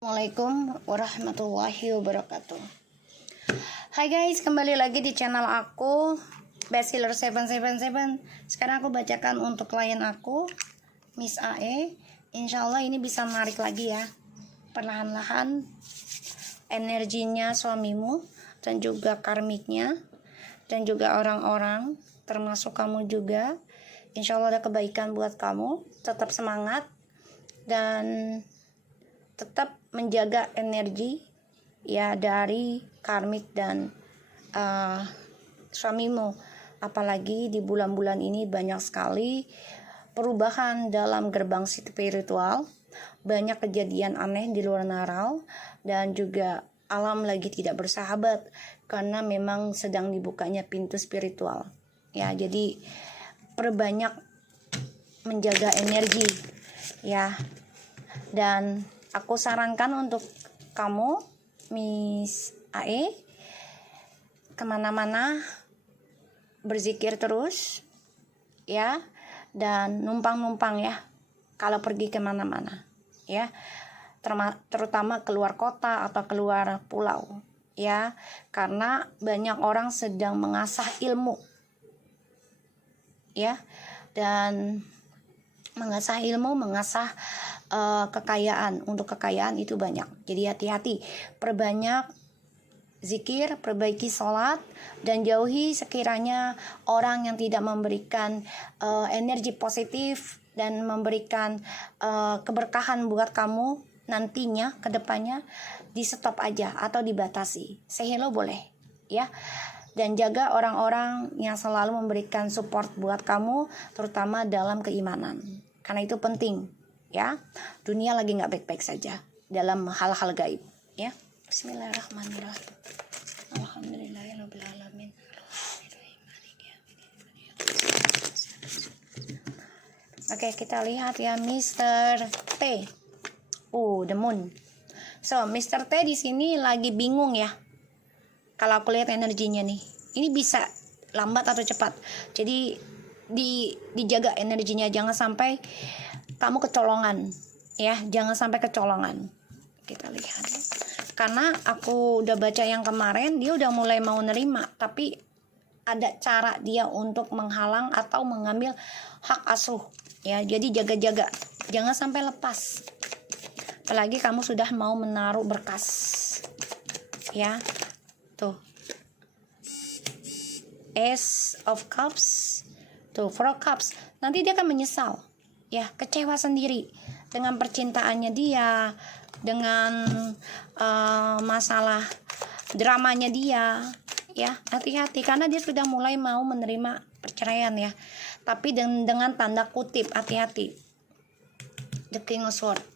Assalamualaikum warahmatullahi wabarakatuh. Hai guys, kembali lagi di channel aku Bestseller 777. Sekarang aku bacakan untuk klien aku, Miss AE. Insya Allah ini bisa menarik lagi ya. Perlahan-lahan energinya suamimu dan juga karmiknya dan juga orang-orang termasuk kamu juga. Insya Allah ada kebaikan buat kamu. Tetap semangat dan tetap menjaga energi ya dari karmik dan suamimu. Apalagi di bulan-bulan ini banyak sekali perubahan dalam gerbang spiritual, banyak kejadian aneh di luar naral, dan juga alam lagi tidak bersahabat karena memang sedang dibukanya pintu spiritual ya. Jadi perbanyak menjaga energi ya. Dan aku sarankan untuk kamu, Miss AE, kemana-mana berzikir terus ya, dan numpang-numpang ya kalau pergi kemana-mana ya, terutama keluar kota atau keluar pulau ya, karena banyak orang sedang mengasah ilmu ya, dan mengasah ilmu, mengasah kekayaan. Untuk kekayaan itu banyak, jadi hati-hati, perbanyak zikir, perbaiki sholat, dan jauhi sekiranya orang yang tidak memberikan energi positif dan memberikan keberkahan buat kamu nantinya, kedepannya. Di stop aja atau dibatasi, say hello boleh ya. Dan jaga orang-orang yang selalu memberikan support buat kamu, terutama dalam keimanan, karena itu penting ya. Dunia lagi nggak baik-baik saja dalam hal-hal gaib ya. Bismillahirrahmanirrahim. Alhamdulillahirabbil alamin. Oke, kita lihat ya Mr. T. The moon. So, Mr. T di sini lagi bingung ya. Kalau aku lihat energinya nih, ini bisa lambat atau cepat. Jadi dijaga energinya, jangan sampai kamu kecolongan ya, jangan sampai kecolongan. Kita lihat, karena aku udah baca yang kemarin, dia udah mulai mau nerima, tapi ada cara dia untuk menghalang atau mengambil hak asuh ya. Jadi jaga-jaga, jangan sampai lepas, apalagi kamu sudah mau menaruh berkas ya. Tuh, Ace of Cups, tuh Four of Cups. Nanti dia akan menyesal ya, kecewa sendiri dengan percintaannya dia, dengan masalah dramanya dia ya. Hati-hati, karena dia sudah mulai mau menerima perceraian ya, tapi dengan tanda kutip, hati-hati. The King of Swords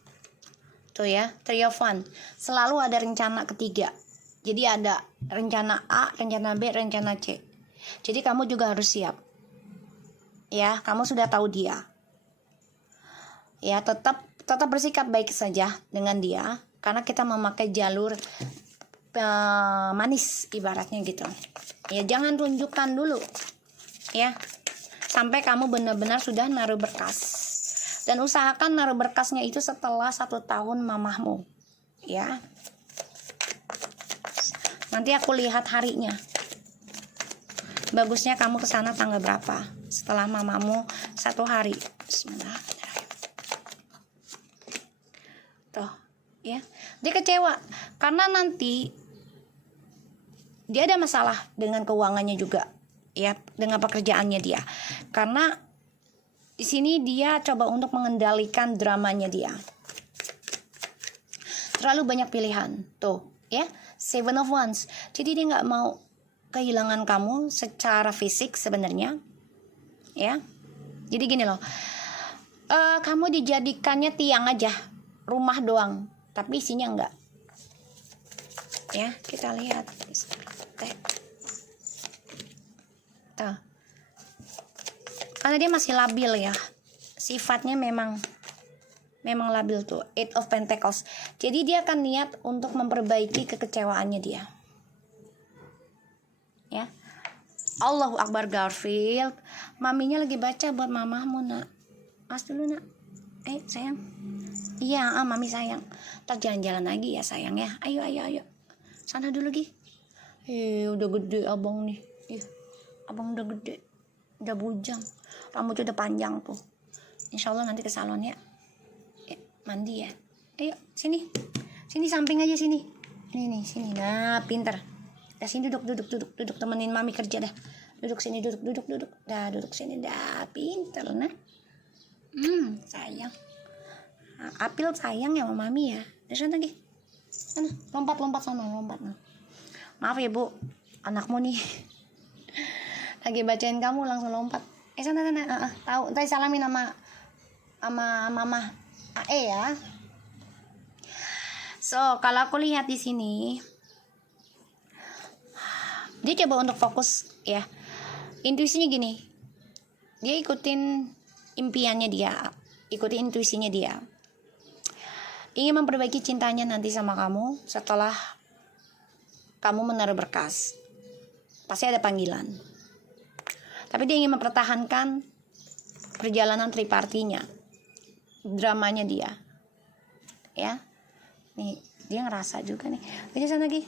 tuh ya, Three of Wands. Selalu ada rencana ketiga. Jadi ada rencana A, rencana B, rencana C. Jadi kamu juga harus siap ya. Kamu sudah tahu dia ya, tetap bersikap baik saja dengan dia, karena kita memakai jalur manis ibaratnya gitu ya. Jangan tunjukkan dulu ya, sampai kamu benar-benar sudah naruh berkas, dan usahakan naruh berkasnya itu setelah 1 tahun mamahmu ya. Nanti aku lihat harinya, bagusnya kamu kesana tanggal berapa setelah mamamu 1 hari. Bismillahirrahmanirrahim. Tuh ya, dia kecewa karena nanti dia ada masalah dengan keuangannya juga ya, dengan pekerjaannya dia, karena di sini dia coba untuk mengendalikan dramanya dia. Terlalu banyak pilihan tuh ya, Seven of Wands. Jadi dia nggak mau kehilangan kamu secara fisik sebenarnya ya. Jadi gini loh, kamu dijadikannya tiang aja, rumah doang, tapi isinya enggak ya. Kita lihat tuh, karena dia masih labil ya, sifatnya memang labil tuh, Eight of Pentacles. Jadi dia akan niat untuk memperbaiki kekecewaannya dia ya. Allahu Akbar. Garfield, maminya lagi baca buat mamahmu nak. Mas dulu nak, sayang. Iya, mami sayang. Ntar jalan-jalan lagi ya sayang ya. Ayo. Sana dulu Gi. Udah gede abang nih. Iya, abang udah gede. Udah bujang. Rambutnya udah panjang tuh. Insya Allah nanti ke salon ya. Mandi ya. Ayo, sini. Sini samping aja sini. Ini nih, sini. Nah, pinter. Dah sini duduk temenin mami kerja dah. Duduk sini, duduk. Dah, duduk sini dah. Pinter nah. Sayang. Apil sayang ya sama mami ya. Dari sana lagi. Sana, lompat sana, lompat. Maaf ya Bu, anakmu nih lagi bacain kamu langsung lompat. Sana. Tahu. Tadi salamin sama mama Ae ya. So, kalau aku lihat di sini, dia coba untuk fokus ya. Intuisinya gini. Dia ikutin impiannya dia, ikutin intuisinya dia. Ingin memperbaiki cintanya nanti sama kamu setelah kamu menaruh berkas. Pasti ada panggilan. Tapi dia ingin mempertahankan perjalanan tripartinya, dramanya dia. Ya. Nih, dia ngerasa juga nih. Di sana lagi.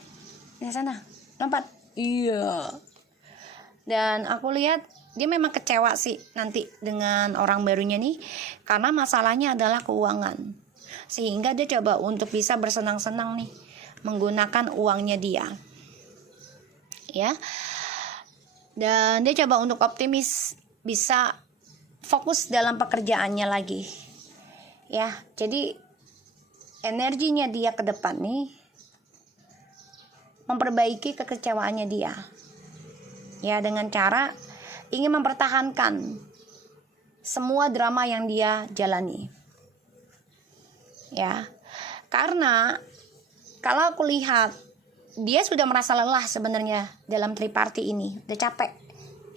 Di sana. Lompat. Iya. Dan aku lihat dia memang kecewa sih nanti dengan orang barunya nih, karena masalahnya adalah keuangan. Sehingga dia coba untuk bisa bersenang-senang nih menggunakan uangnya dia. Ya. Dan dia coba untuk optimis bisa fokus dalam pekerjaannya lagi. Ya, jadi energinya dia ke depan nih memperbaiki kekecewaannya dia. Ya, dengan cara ingin mempertahankan semua drama yang dia jalani. Ya, karena kalau aku lihat dia sudah merasa lelah sebenarnya dalam triparti ini, udah capek,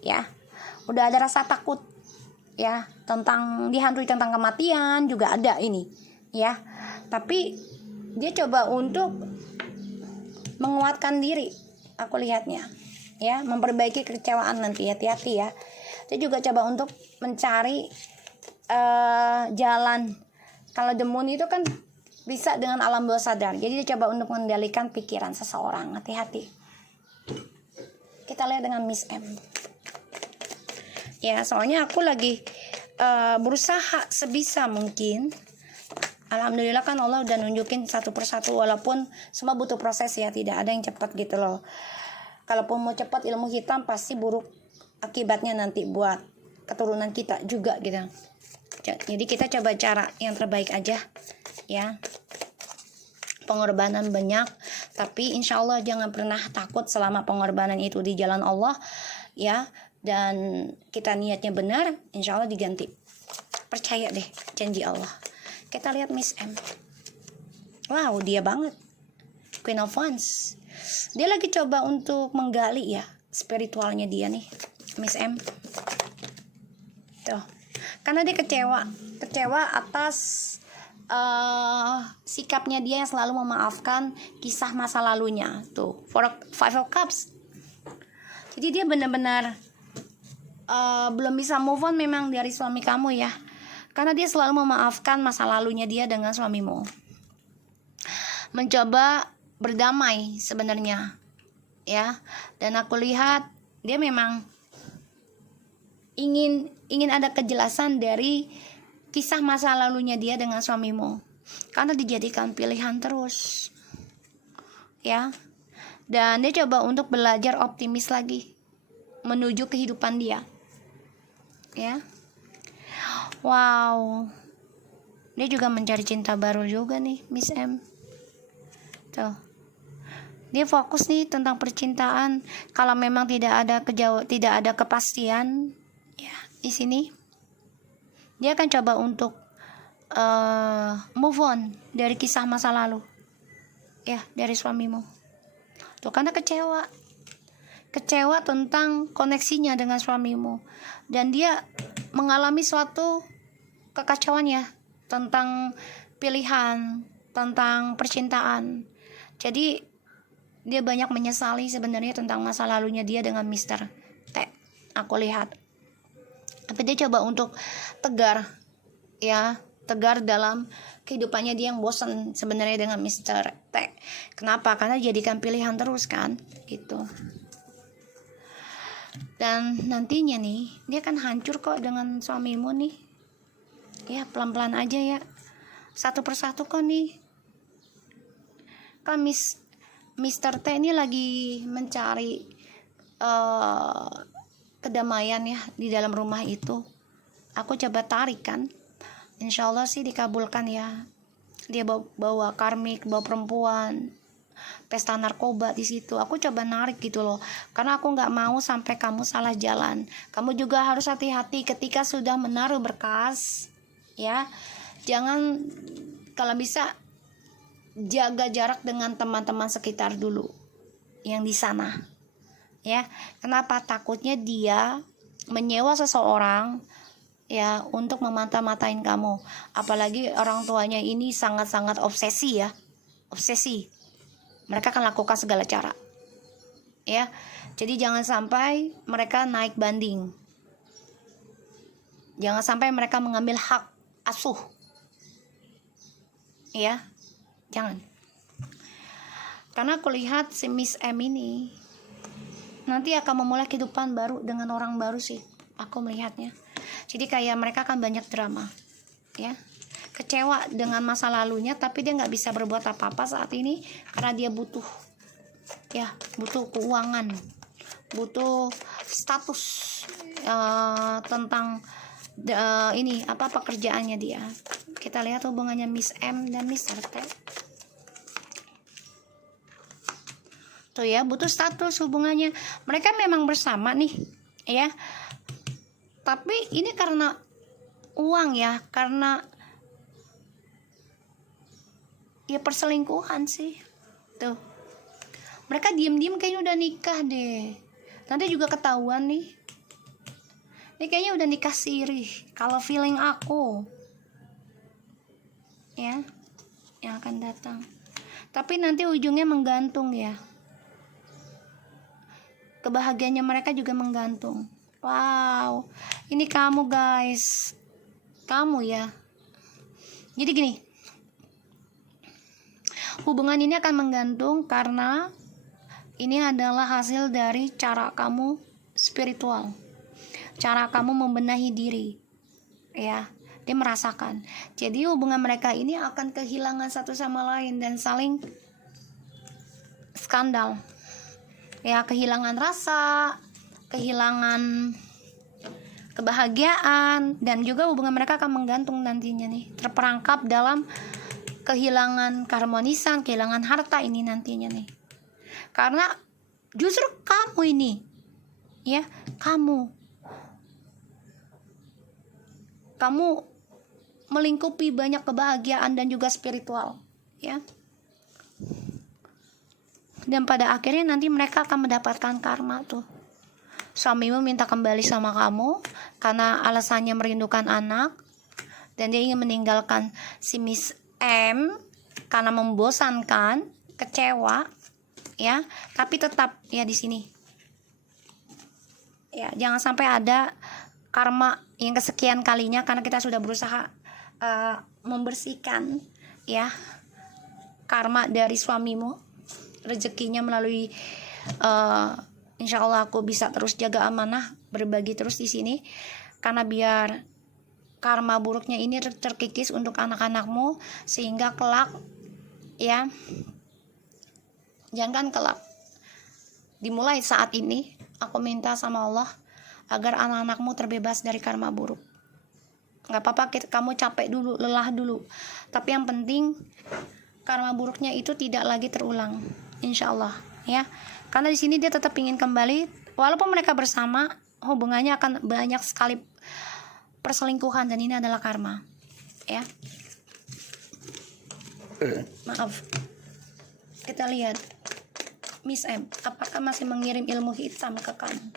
ya, udah ada rasa takut, ya, tentang dihantui tentang kematian juga ada ini, ya, tapi dia coba untuk menguatkan diri, aku lihatnya, ya, memperbaiki kekecewaan nanti, hati-hati ya, dia juga coba untuk mencari jalan. Kalau the moon itu kan bisa dengan alam bawah sadar. Jadi dia coba untuk mengendalikan pikiran seseorang. Hati-hati. Kita lihat dengan Miss M. Ya, soalnya aku lagi berusaha sebisa mungkin. Alhamdulillah kan Allah udah nunjukin satu persatu. Walaupun semua butuh proses ya. Tidak ada yang cepat gitu loh. Kalaupun mau cepat ilmu hitam pasti buruk akibatnya nanti buat keturunan kita juga gitu. Jadi kita coba cara yang terbaik aja ya. Pengorbanan banyak, tapi insya Allah jangan pernah takut selama pengorbanan itu di jalan Allah ya. Dan kita niatnya benar, insya Allah diganti. Percaya deh janji Allah. Kita lihat Miss M. Wow, dia banget, Queen of Wands. Dia lagi coba untuk menggali ya spiritualnya dia nih, Miss M. Tuh. Karena dia kecewa atas sikapnya dia yang selalu memaafkan kisah masa lalunya. Tuh, Five of Cups. Jadi dia benar-benar belum bisa move on memang dari suami kamu ya. Karena dia selalu memaafkan masa lalunya dia dengan suamimu. Mencoba berdamai sebenarnya. Ya. Dan aku lihat dia memang ingin ada kejelasan dari kisah masa lalunya dia dengan suamimu, karena dijadikan pilihan terus ya. Dan dia coba untuk belajar optimis lagi menuju kehidupan dia ya. Wow, dia juga mencari cinta baru juga nih Miss M. Tuh, dia fokus nih tentang percintaan. Kalau memang tidak ada kepastian ya di sini, dia akan coba untuk move on dari kisah masa lalu ya, dari suamimu. Tuh, karena kecewa tentang koneksinya dengan suamimu, dan dia mengalami suatu kekacauan ya tentang pilihan, tentang percintaan. Jadi dia banyak menyesali sebenarnya tentang masa lalunya dia dengan Mr. T, aku lihat. Tapi dia coba untuk tegar ya, tegar dalam kehidupannya. Dia yang bosan sebenarnya dengan Mr. T. Kenapa? Karena jadikan pilihan terus kan gitu. Dan nantinya nih dia kan hancur kok dengan suamimu nih. Ya pelan-pelan aja ya, satu persatu kok nih. Kan Mr. T ini lagi mencari kedamaian ya di dalam rumah itu. Aku coba tarik kan, insya Allah sih dikabulkan ya. Dia bawa karmik, bawa perempuan, pesta narkoba di situ. Aku coba narik gitu loh, karena aku nggak mau sampai kamu salah jalan. Kamu juga harus hati-hati ketika sudah menaruh berkas ya. Jangan, kalau bisa jaga jarak dengan teman-teman sekitar dulu yang di sana ya. Kenapa? Takutnya dia menyewa seseorang ya untuk memata-matain kamu. Apalagi orang tuanya ini sangat-sangat obsesi ya, obsesi. Mereka akan lakukan segala cara ya. Jadi jangan sampai mereka naik banding, jangan sampai mereka mengambil hak asuh ya, jangan. Karena aku lihat si Miss M ini nanti akan memulai kehidupan baru dengan orang baru sih, aku melihatnya. Jadi kayak mereka akan banyak drama ya, kecewa dengan masa lalunya, tapi dia nggak bisa berbuat apa-apa saat ini karena dia butuh ya, butuh keuangan, butuh status tentang ini apa pekerjaannya dia. Kita lihat hubungannya Miss M dan Mr. T tuh ya, butuh status hubungannya. Mereka memang bersama nih ya, tapi ini karena uang ya, karena ya perselingkuhan sih tuh. Mereka diem-diem kayaknya udah nikah deh, nanti juga ketahuan nih. Ini kayaknya udah nikah siri kalau feeling aku ya, yang akan datang. Tapi nanti ujungnya menggantung ya, kebahagiaannya mereka juga menggantung. Wow, ini kamu guys, kamu ya. Jadi gini, hubungan ini akan menggantung karena ini adalah hasil dari cara kamu spiritual, cara kamu membenahi diri ya. Dia merasakan. Jadi hubungan mereka ini akan kehilangan satu sama lain dan saling skandal ya, kehilangan rasa, kehilangan kebahagiaan, dan juga hubungan mereka akan menggantung nantinya nih, terperangkap dalam kehilangan keharmonisan, kehilangan harta ini nantinya nih. Karena justru kamu ini ya, kamu melingkupi banyak kebahagiaan dan juga spiritual ya. Dan pada akhirnya nanti mereka akan mendapatkan karma tuh. Suamimu minta kembali sama kamu karena alasannya merindukan anak, dan dia ingin meninggalkan si Miss M karena membosankan, kecewa ya. Tapi tetap ya di sini ya, jangan sampai ada karma yang kesekian kalinya karena kita sudah berusaha membersihkan ya karma dari suamimu. Rezekinya melalui insya Allah aku bisa terus jaga amanah, berbagi terus di sini, karena biar karma buruknya ini terkikis untuk anak-anakmu, sehingga kelak ya, jangan kelak, dimulai saat ini aku minta sama Allah agar anak-anakmu terbebas dari karma buruk. Nggak apa-apa kamu capek dulu, lelah dulu, tapi yang penting karma buruknya itu tidak lagi terulang, insya Allah ya. Karena di sini dia tetap ingin kembali, walaupun mereka bersama, hubungannya akan banyak sekali perselingkuhan, dan ini adalah karma ya. Maaf, kita lihat Miss M apakah masih mengirim ilmu hitam ke kamu.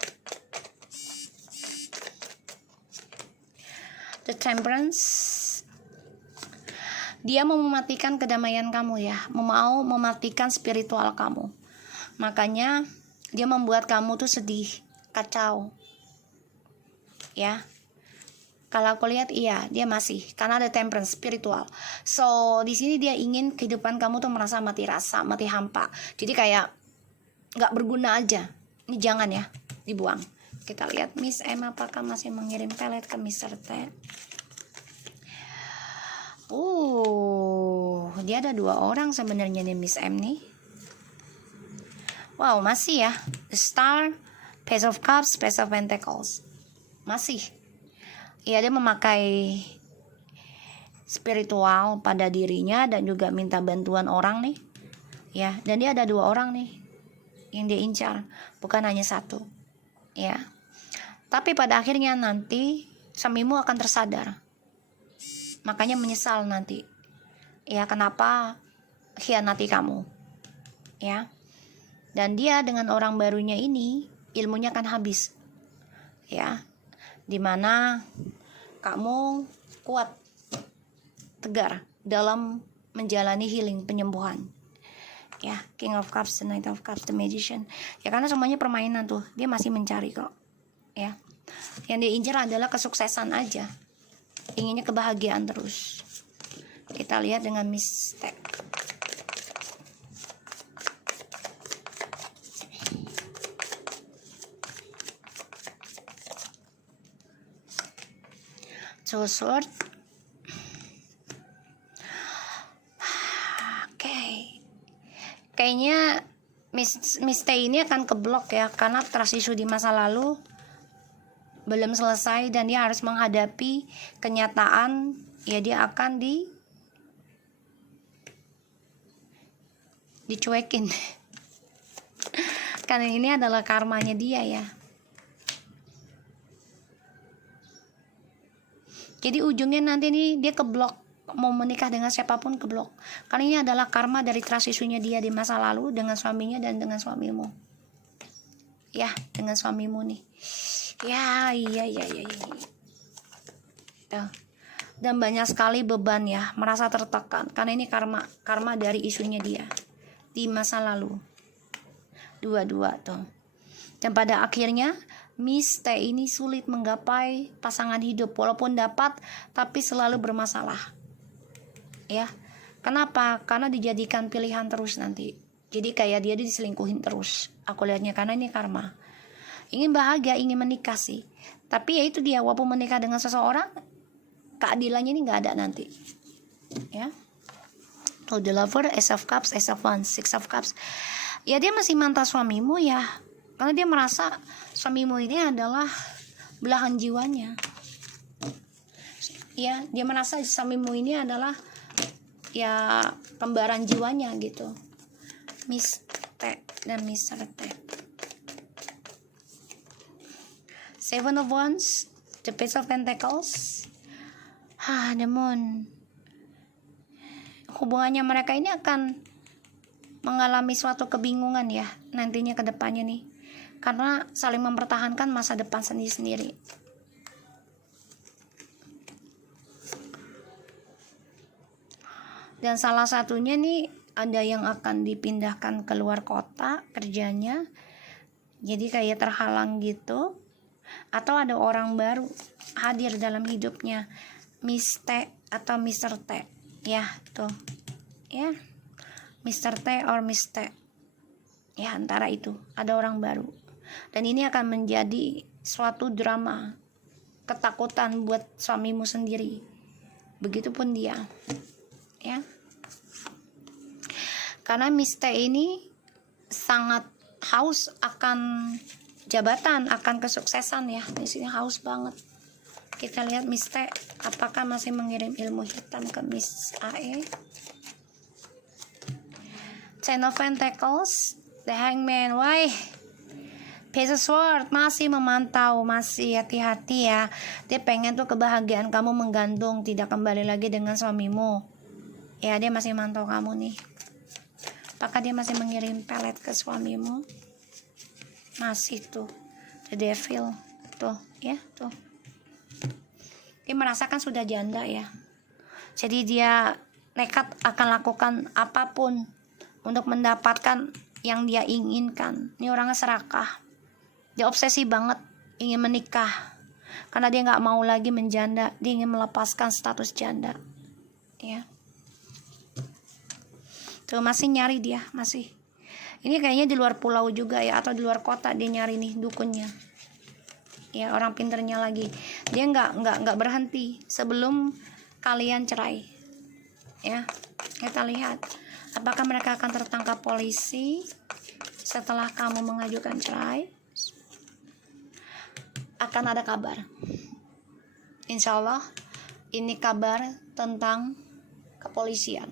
The Temperance, dia mau mematikan kedamaian kamu ya, mau mematikan spiritual kamu. Makanya dia membuat kamu tuh sedih, kacau ya. Kalau aku lihat iya, dia masih karena ada temperance spiritual. So di sini dia ingin kehidupan kamu tuh merasa mati rasa, mati hampa. Jadi kayak nggak berguna aja. Ini jangan ya, dibuang. Kita lihat Miss M apakah masih mengirim pelet ke Mr. T. Dia ada 2 orang sebenarnya nih Miss M nih. Wow, masih ya. The Star, Page of Cups, Page of Pentacles. Masih. Ya, dia memakai spiritual pada dirinya dan juga minta bantuan orang nih. Ya, dan dia ada 2 orang nih yang dia incar, bukan hanya 1. Ya. Tapi pada akhirnya nanti suamimu akan tersadar. Makanya menyesal nanti. Ya, kenapa khianati kamu. Ya. Dan dia dengan orang barunya ini ilmunya akan habis. Ya. Dimana kamu kuat, tegar dalam menjalani healing, penyembuhan. Ya, King of Cups, the Knight of Cups, the Magician. Ya, karena semuanya permainan tuh, dia masih mencari kok. Ya, yang dia incar adalah kesuksesan aja, inginnya kebahagiaan terus. Kita lihat dengan Mystic. Two Sword. Kayaknya Miss T ini akan keblok ya, karena trust issue di masa lalu belum selesai dan dia harus menghadapi kenyataan ya dia akan dicuekin. Karena ini adalah karmanya dia ya. Jadi ujungnya nanti nih dia keblok, mau menikah dengan siapapun keblok. Karena ini adalah karma dari trust issue-nya dia di masa lalu dengan suaminya dan dengan suamimu. Ya, dengan suamimu nih. Ya. Tuh. Dan banyak sekali beban ya, merasa tertekan karena ini karma dari isunya dia di masa lalu. 2 tuh. Dan pada akhirnya Miss T ini sulit menggapai pasangan hidup, walaupun dapat tapi selalu bermasalah. Ya. Kenapa? Karena dijadikan pilihan terus nanti. Jadi kayak dia diselingkuhin terus. Aku lihatnya karena ini karma. Ingin bahagia, ingin menikah sih. Tapi ya itu dia, walaupun menikah dengan seseorang, keadilannya ini nggak ada nanti. Ya. Oh, the Lover, Ace of Cups, Ace of Wands, Six of Cups. Ya dia masih mantan suamimu ya. Karena dia merasa suamimu ini adalah belahan jiwanya. Ya, dia merasa suamimu ini adalah ya kembaran jiwanya gitu. Miss T dan Mr. T. Seven of Wands, the Page of Pentacles. Namun hubungannya mereka ini akan mengalami suatu kebingungan ya nantinya ke depannya nih. Karena saling mempertahankan masa depan sendiri-sendiri. Dan salah satunya nih ada yang akan dipindahkan ke luar kota kerjanya. Jadi kayak terhalang gitu. Atau ada orang baru hadir dalam hidupnya. Miss T atau Mr. T. Ya, tuh. Ya. Mr. T or Miss T. Ya, antara itu. Ada orang baru. Dan ini akan menjadi suatu drama, ketakutan buat suamimu sendiri. Begitupun dia. Ya. Karena Miss T ini sangat haus akan jabatan, akan kesuksesan ya. Di sini haus banget. Kita lihat Miss T apakah masih mengirim ilmu hitam ke Miss AE. Ten of Pentacles, The Hangman. Why? Page of Swords masih memantau, masih hati-hati ya. Dia pengen tuh kebahagiaan kamu menggantung, tidak kembali lagi dengan suamimu. Ya, dia masih mantau kamu nih. Apakah dia masih mengirim pelet ke suamimu? Masih tuh. The Devil. Tuh, ya, tuh. Dia merasakan sudah janda ya. Jadi dia nekat akan lakukan apapun untuk mendapatkan yang dia inginkan. Ini orangnya serakah. Dia obsesi banget ingin menikah. karena dia nggak mau lagi menjanda, dia ingin melepaskan status janda, ya. Tuh masih nyari dia, masih. Ini kayaknya di luar pulau juga ya, atau di luar kota dia nyari nih dukunnya. Ya, orang pinternya lagi. Dia nggak berhenti sebelum kalian cerai. Ya, kita lihat apakah mereka akan tertangkap polisi setelah kamu mengajukan cerai. Akan ada kabar. Insya Allah ini kabar tentang kepolisian.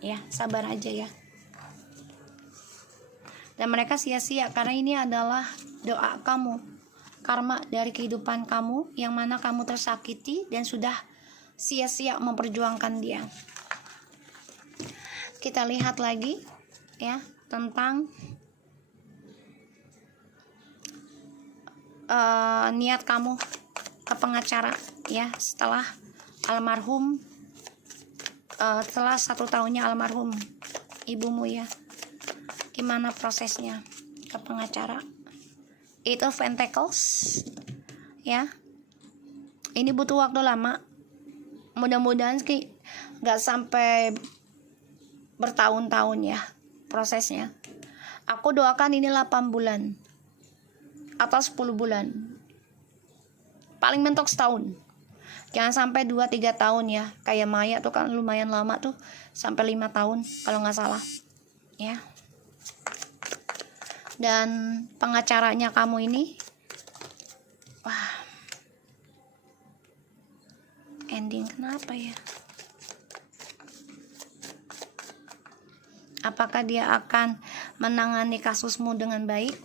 Ya, sabar aja ya. Dan mereka sia-sia karena ini adalah doa kamu, karma dari kehidupan kamu yang mana kamu tersakiti dan sudah sia-sia memperjuangkan dia. Kita lihat lagi ya tentang niat kamu ke pengacara ya setelah almarhum, setelah 1 tahunnya almarhum ibumu ya. Gimana prosesnya ke pengacara? Itu Pentacles ya. Ini butuh waktu lama. Mudah-mudahan nggak sampai bertahun-tahun ya prosesnya. Aku doakan ini 8 bulan atau 10 bulan. Paling mentok setahun. Jangan sampai 2-3 tahun ya. Kayak Maya tuh kan lumayan lama tuh, sampai 5 tahun kalau nggak salah. Ya. Dan pengacaranya kamu ini, wah, ending kenapa ya? Apakah dia akan menangani kasusmu dengan baik?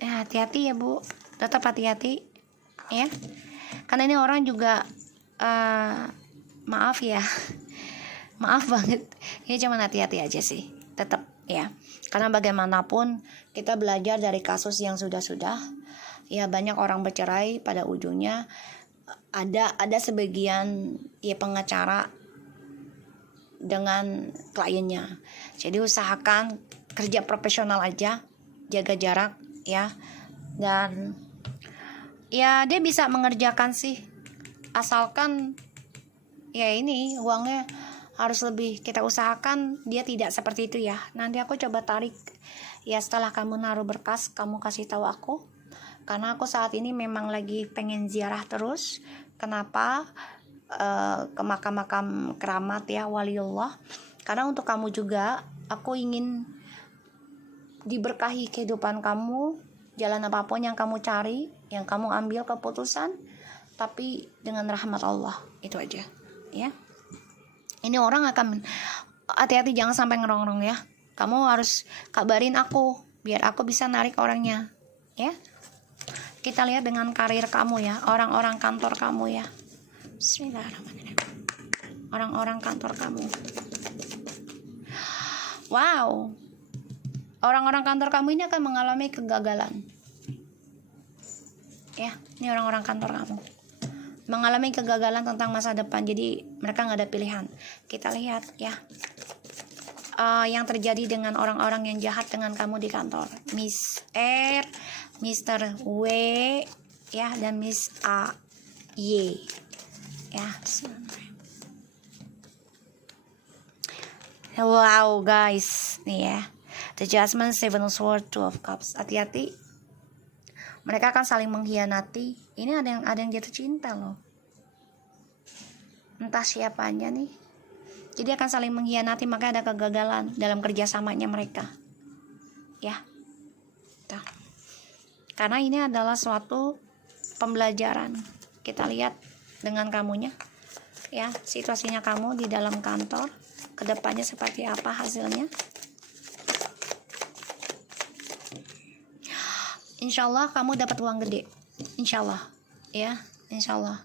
Ya, hati-hati ya Bu, tetap hati-hati ya. Karena ini orang juga maaf ya, maaf banget. Ini cuma hati-hati aja sih, tetap ya. Karena bagaimanapun kita belajar dari kasus yang sudah-sudah. Ya banyak orang bercerai pada ujungnya ada sebagian ya pengacara dengan kliennya. Jadi usahakan kerja profesional aja, jaga jarak ya. Dan ya dia bisa mengerjakan sih, asalkan ya ini uangnya harus lebih kita usahakan. Dia tidak seperti itu ya. Nanti aku coba tarik ya setelah kamu naruh berkas, kamu kasih tahu aku. Karena aku saat ini memang lagi pengen ziarah terus. Kenapa? Ke makam-makam keramat ya, waliullah. Karena untuk kamu juga aku ingin diberkahi kehidupan kamu. Jalan apapun yang kamu cari, yang kamu ambil keputusan, tapi dengan rahmat Allah. Itu aja ya. Ini orang akan hati-hati, jangan sampai ngerongrong ya. Kamu harus kabarin aku biar aku bisa narik orangnya ya. Kita lihat dengan karir kamu ya, orang-orang kantor kamu ya. Bismillahirrahmanirrahim. Orang-orang kantor kamu. Wow. Orang-orang kantor kamu ini akan mengalami kegagalan. Ya, ini orang-orang kantor kamu mengalami kegagalan tentang masa depan. Jadi mereka nggak ada pilihan. Kita lihat ya yang terjadi dengan orang-orang yang jahat dengan kamu di kantor. Miss R, Mr. W ya, dan Miss A Y ya. Wow guys, nih ya, The Judgment, Seven of Swords, Two of Cups. Hati-hati, mereka akan saling mengkhianati. Ini ada yang jatuh cinta loh, entah siapanya nih. Jadi akan saling mengkhianati, maka ada kegagalan dalam kerjasamanya mereka ya. Tuh. Karena ini adalah suatu pembelajaran. Kita lihat dengan kamunya ya, situasinya kamu di dalam kantor, kedepannya seperti apa hasilnya. Insya Allah kamu dapat uang gede, insya Allah ya, insya Allah.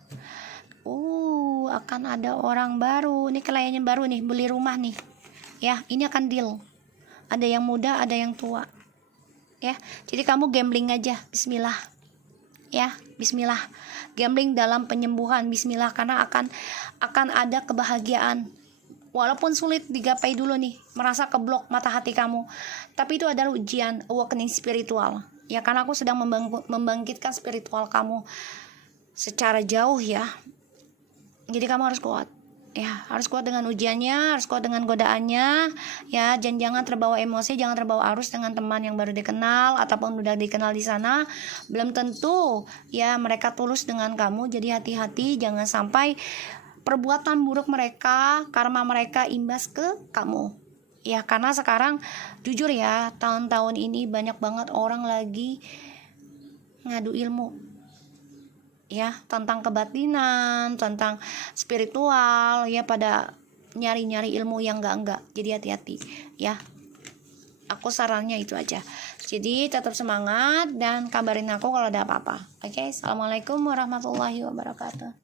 Akan ada orang baru nih, kliennya baru nih, beli rumah nih ya. Ini akan deal, ada yang muda, ada yang tua ya. Jadi kamu gambling aja, bismillah ya, bismillah. Gambling dalam penyembuhan, bismillah. Karena akan ada kebahagiaan. Walaupun sulit digapai dulu nih, merasa keblok mata hati kamu, tapi itu adalah ujian, awakening spiritual Ya, karena aku sedang membangkitkan spiritual kamu secara jauh ya. Jadi kamu harus kuat. Ya, harus kuat dengan ujiannya, harus kuat dengan godaannya. Ya, jangan terbawa emosi, jangan terbawa arus dengan teman yang baru dikenal ataupun udah dikenal di sana. Belum tentu ya mereka tulus dengan kamu. Jadi hati-hati, jangan sampai perbuatan buruk mereka, karma mereka imbas ke kamu. Ya, karena sekarang jujur ya, tahun-tahun ini banyak banget orang lagi ngadu ilmu ya, tentang kebatinan, tentang spiritual ya, pada nyari-nyari ilmu yang enggak. Jadi hati-hati ya. Aku sarannya itu aja. Jadi tetap semangat dan kabarin aku kalau ada apa-apa. Oke, Assalamualaikum warahmatullahi wabarakatuh.